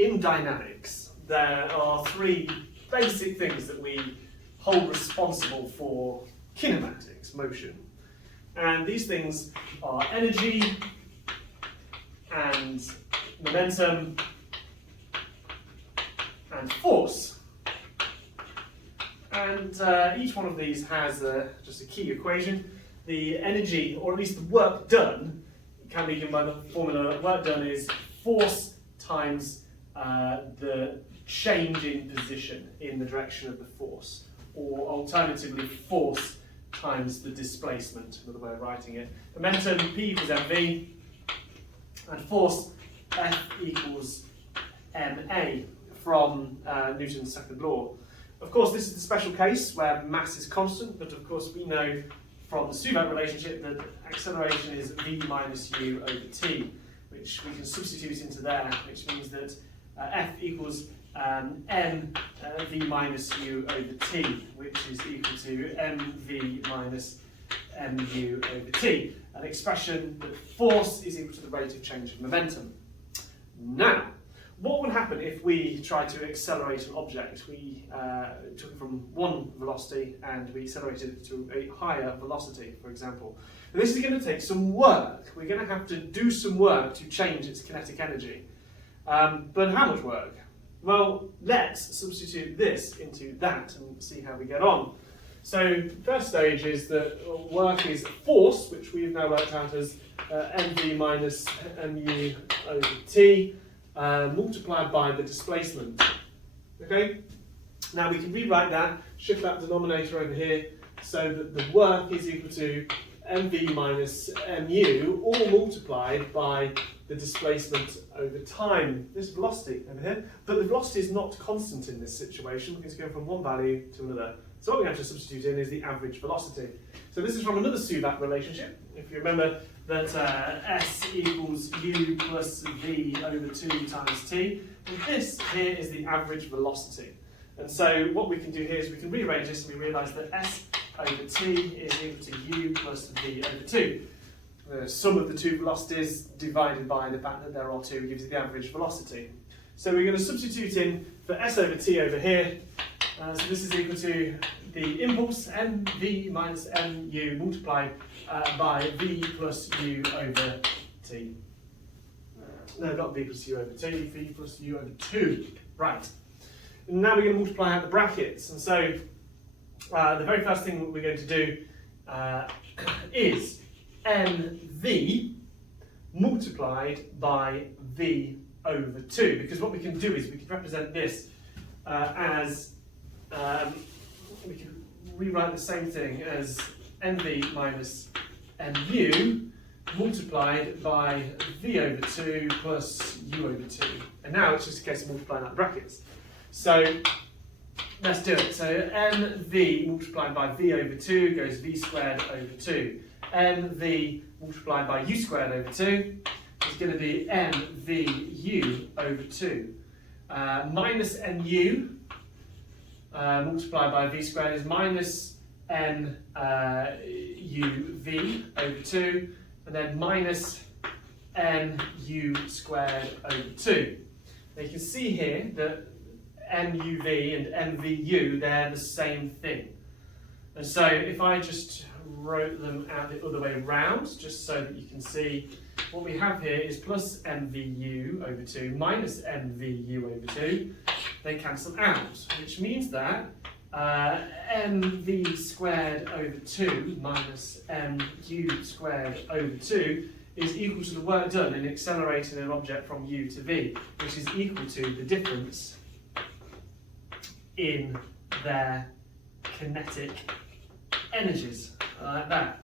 in dynamics, there are three basic things that we hold responsible for kinematics, motion. And these things are energy and momentum and force. And each one of these has just a key equation. The energy, or at least the work done, can be given by the formula work done is force times the change in position in the direction of the force, or alternatively force times the displacement, another way of writing it. Momentum, P equals mv, and force, F equals ma from Newton's second law. Of course, this is the special case where mass is constant, but of course we know from the Suvat relationship that acceleration is v minus u over t, which we can substitute into there, which means that F equals mv minus u over t, which is equal to mv minus mu over t, an expression that force is equal to the rate of change of momentum. Now, what would happen if we tried to accelerate an object? We took it from one velocity and we accelerated it to a higher velocity, for example. And this is going to take some work. We're going to have to do some work to change its kinetic energy. But how much work? Well, let's substitute this into that and see how we get on. So, first stage is that work is force, which we've now worked out as mv minus mu over t, multiplied by the displacement. Okay? Now we can rewrite that, shift that denominator over here, so that the work is equal to mv minus mu, all multiplied by the displacement over time, this velocity over here. But the velocity is not constant in this situation, because it's going from one value to another. So what we have to substitute in is the average velocity. So this is from another Suvat relationship. If you remember that S equals U plus V over 2 times T, and this here is the average velocity. And so what we can do here is we can rearrange this and we realise that S over T is equal to U plus V over 2. The sum of the two velocities divided by the fact that there are two gives you the average velocity. So we're going to substitute in for S over T over here. So this is equal to the impulse mv minus mu multiplied by v plus u over t. No, not v plus u over t, v plus u over 2. Right. And now we're going to multiply out the brackets. And so the very first thing we're going to do is mv multiplied by v over 2. Because what we can do is we can represent this as we can rewrite the same thing as mv minus mu multiplied by v over 2 plus u over 2. And now it's just a case of multiplying out the brackets. So let's do it. So mv multiplied by v over 2 goes v squared over 2. mv multiplied by u squared over 2 is going to be mvu over 2. Minus mu multiplied by v squared is minus muv over 2, and then minus mu squared over 2. Now you can see here that muv and mvu, they're the same thing. And so if I just wrote them out the other way round, just so that you can see, what we have here is plus mvu over 2 minus mvu over 2. They cancel out, which means that mv squared over 2 minus mu squared over 2 is equal to the work done in accelerating an object from u to v, which is equal to the difference in their kinetic energies, like that.